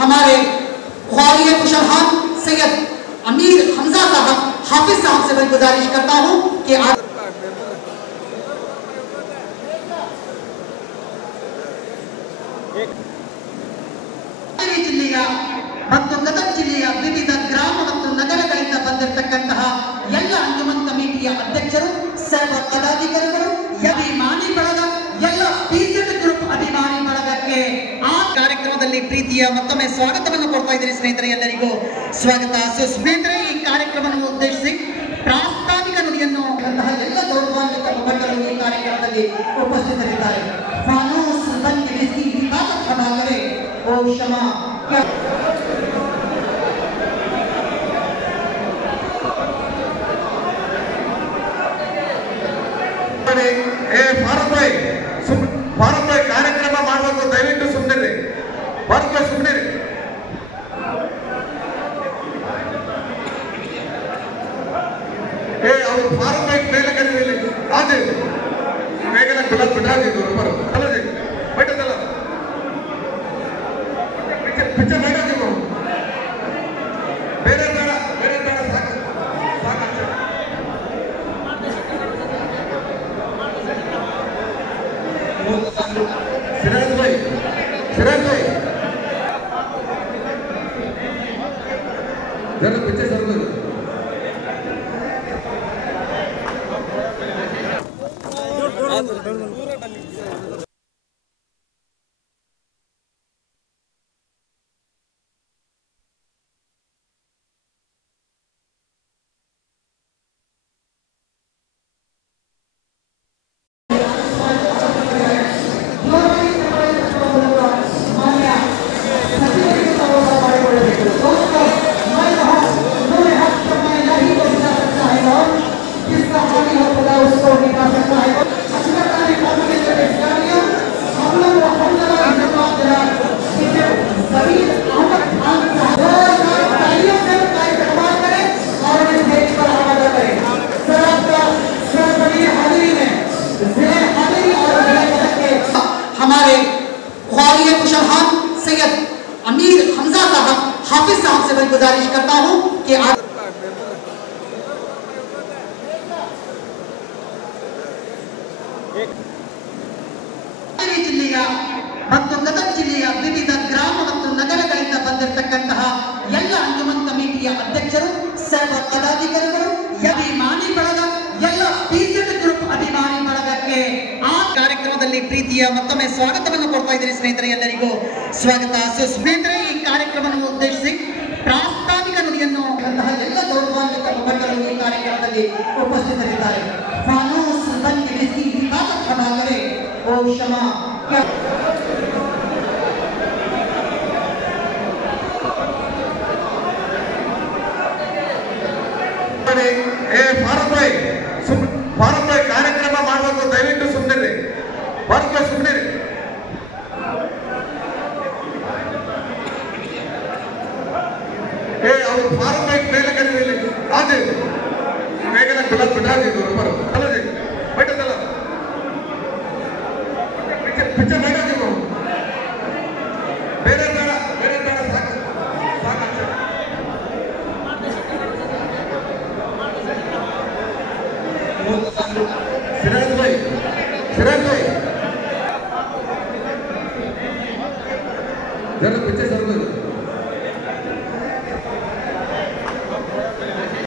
हमारे ख्वारिय कुशलहान सैयद अमीर हमजा साहब हाफिज साहब से मैं गुजारिश करता हूं कि ಜಿಲ್ಲೆಯ ಮತ್ತು ಗದಗ ಜಿಲ್ಲೆಯ ವಿವಿಧ ಗ್ರಾಮ ಮತ್ತು ನಗರಗಳಿಂದ ಬಂದಿರತಕ್ಕಂತಹ ಎಲ್ಲ ಅಂಜುಮನ್ ಕಮಿಟಿಯ ಅಧ್ಯಕ್ಷರು, ಸರ್ವ ಪದಾಧಿಕಾರಿಗಳು, ಅಭಿಮಾನಿ ಬಳಗ, ಎಲ್ಲ ಪಿಜೆಡ್ ಗ್ರೂಪ್ ಅಭಿಮಾನಿ ಬಳಗಕ್ಕೆ ಆ ಕಾರ್ಯಕ್ರಮದಲ್ಲಿ ಪ್ರೀತಿಯ ಮತ್ತೊಮ್ಮೆ ಸ್ವಾಗತವನ್ನು ಕೊಡ್ತಾ ಇದ್ದೀನಿ. ಸ್ನೇಹಿತರೆ, ಎಲ್ಲರಿಗೂ ಸ್ವಾಗತ. ಸ್ನೇಹಿತರೆ, ಈ ಕಾರ್ಯಕ್ರಮವನ್ನು ಉದ್ದೇಶಿಸಿ ಪ್ರಾಸ್ತಾವಿಕ ನುಡಿಯನ್ನು ಎಲ್ಲ ಗೌರವಾನ್ವಿತ ಮುಖಂಡರು ಈ ಕಾರ್ಯಕ್ರಮದಲ್ಲಿ ಉಪಸ್ಥಿತರಿದ್ದಾರೆ. ಫಾನೂಸ್ ಬಂದ್ ಬಿಸಿ ಹಿಫಾಜತ್ ಕ್ಷಮಾ ಕರೆ ಓ ಕ್ಷಮಾ. ಭಾರತ್ ಭಾಯಿ ಕಾರ್ಯಕ್ರಮ ಮಾಡಬೇಕು, ದಯವಿಟ್ಟು ಸುಮ್ಮನೆ ಭಾರತ್ ಭಾಯಿ ಸುಮ್ಮನೆ ಅವರು ಭಾರತ್ ಭಾಯಿ ಮೇಲೆ ಕರೀಲಿ ಆದ್ರೆ ಮೇಘನ ಗುಲಾಬ್ ಬಿಟ್ಟಾಗಿದ್ದು ಅಲ್ಲದೆ ಬೈಟದಲ್ಲ ಪಿಕ್ಚರ್ ಬೈಟಾಗಿದ್ದು ಬೇರೆ ಬೇಡ ಬೇರೆ ಬೇಡ ಸಾಕು ಸಾಕು. सिराज भाई जरा पीछे सर हमारे ख्वारिय कुशलहान सैयद अमीर हमजा साहब हाफिज साहब से मैं गुजारिश करता हूं कि ಜಿಲ್ಲೆಯ ಮತ್ತು ಗದಗ ಜಿಲ್ಲೆಯ ವಿವಿಧ ಗ್ರಾಮ ಮತ್ತು ನಗರಗಳಿಂದ ಬಂದಿರತಕ್ಕಂತಹ ಎಲ್ಲ ಅಂಜುಮನ್ ಕಮಿಟಿಯ ಅಧ್ಯಕ್ಷರು, ಸರ್ವ ಪದಾಧಿಕಾರಿಗಳು, ಅಭಿಮಾನಿ ಬಳಗ, ಎಲ್ಲ ಪಿಜೆಡ್ ಗ್ರೂಪ್ ಅಭಿಮಾನಿ ಬಳಗಕ್ಕೆ ಆ ಕಾರ್ಯಕ್ರಮದಲ್ಲಿ ಪ್ರೀತಿಯ ಮತ್ತೊಮ್ಮೆ ಸ್ವಾಗತವನ್ನು ಕೊಡ್ತಾ ಇದ್ದೀನಿ. ಸ್ನೇಹಿತರೆ, ಎಲ್ಲರಿಗೂ ಸ್ವಾಗತ. ಸ್ನೇಹಿತರೆ, ಈ ಕಾರ್ಯಕ್ರಮವನ್ನು ಉದ್ದೇಶಿಸಿ ಪ್ರಾಸ್ತಾವಿಕ ನುಡಿಯನ್ನು ಎಲ್ಲ ಗೌರವಾನ್ವಿತ ಮುಖಂಡರು ಈ ಕಾರ್ಯಕ್ರಮದಲ್ಲಿ ಉಪಸ್ಥಿತರಿದ್ದಾರೆ. ಫಾನೂಸ್ ಬಂದ್ ಬಿಸಿ ಹಿಫಾಜತ್ ಕ್ಷಮಾ ಕರೆ ಓ ಕ್ಷಮಾ. ಭಾರತ್ ಭಾಯಿ ಕಾರ್ಯಕ್ರಮ ಮಾಡಬೇಕು, ದಯವಿಟ್ಟು ಸುಮ್ಮನೆ ಭಾರತ್ ಭಾಯಿ ಸುಮ್ಮನೆ ಅವರು ಭಾರತ್ ಭಾಯಿ ಮೇಲೆ ಕರೀಲಿ ಆದ್ರೆ ಮೇಘನ ಗುಲಾಬ್ ಬಿಟ್ಟಾಗಿದ್ದು ಅಲ್ಲದೆ ಬೈಟದಲ್ಲ ಪಿಕ್ಚರ್ ಬೈಟಾಗಿದ್ದು ಬೇರೆ ಬೇಡ ಬೇರೆ ಬೇಡ ಸಾಕು ಸಾಕು. सिराज भाई जरा पीछे सर